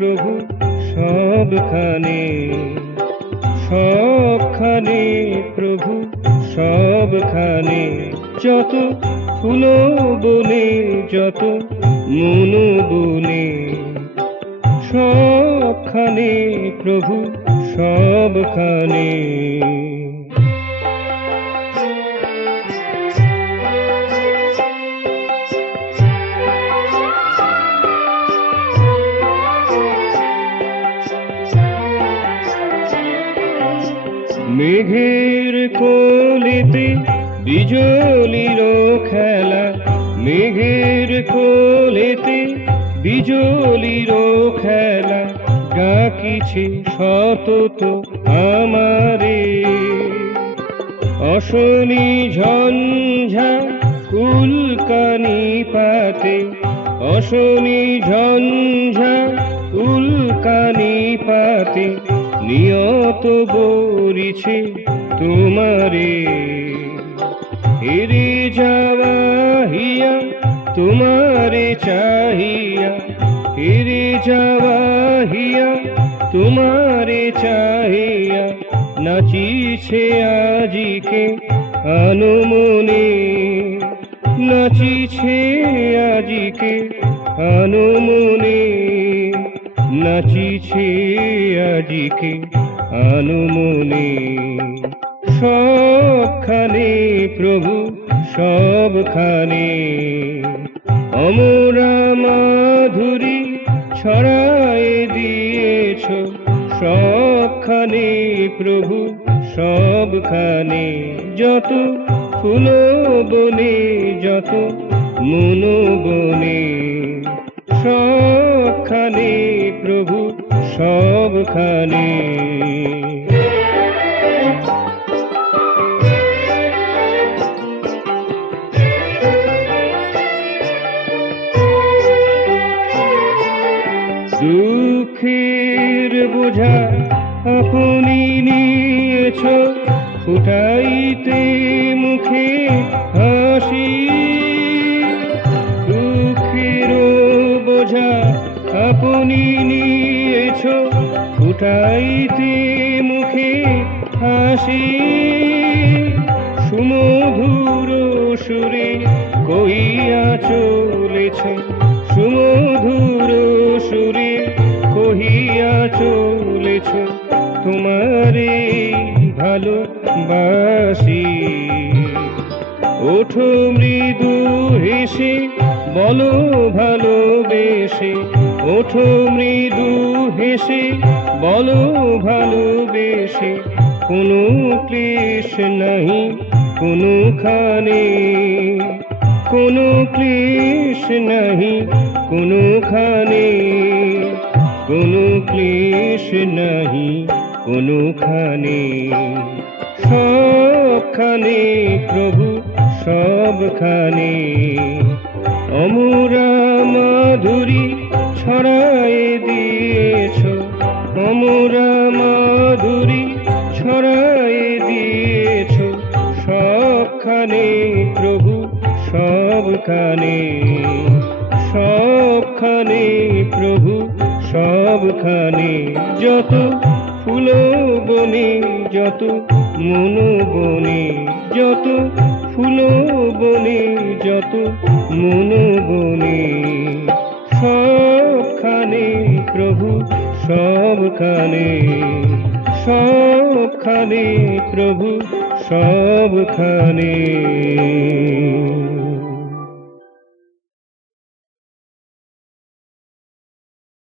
প্রভু সবখানে, সবখানে প্রভু সবখানে। যত ফুল বনে, যত মন বনে, সবখানে প্রভু সবখানে। মেঘের কোলেতে বিজলির খেলা, মেঘের কোলেতে বিজলির খেলা, ডাকিছে সতত আমারে। অশনি ঝঞ্ঝা উল্কানি পাতে, অশনি ঝঞ্ঝা উল্কানি পাতে, নিয়ত বরিছে তোমারে। হেরে যাওয়া হিয়া তোমারে চাহিয়া, হেরে যাওয়া হিয়া তোমারে চাহিয়া, নাচিছে আজিকে আনমনে, নাচিছে আজিকে আনমনে, নাচিছে আজিকে আনমনে। সবখানে প্রভু সবখানে, অমরা মাধুরী ছড়ায় দিয়েছ, সবখানে প্রভু সবখানে। যত ফুল বনে, যত মন বনে, সবখানে প্রভু সবখানে। দুঃখের বোঝা আপনি নিয়েছ, ফুটাইতে মুখে হাসি। দুঃখের বোঝা আপনি নিয়েছ, ফুটাইতে মুখে হাসি। সুমধুর সুরে কহিয়া চলেছ, সুমধুর সুরে কহিয়া চলেছ, তোমারে ভালোবাসি। ওঠো মৃদু হেসে বলো ভালোবেসে, ওঠো মৃদু হেসে বলো ভালোবেসে। কোনো ক্লেশ নাহি কোনোখানে, কোনো ক্লেশ নাহি কোনোখানে, কোনো ক্লেশ নাহি কোনোখানে। সবখানে প্রভু সবখানে, অমরা মাধুরী ছড়ায় দিয়েছ, অমরা মাধুরী ছড়ায় দিয়েছ, সবখানে প্রভু সবখানে, সবখানে প্রভু সবখানে। যত ফুল বনে, যত মন বনে, যত ফুল বনে, যত মন বনে, সবখানে প্রভু সবখানে, সবখানে প্রভু সবখানে।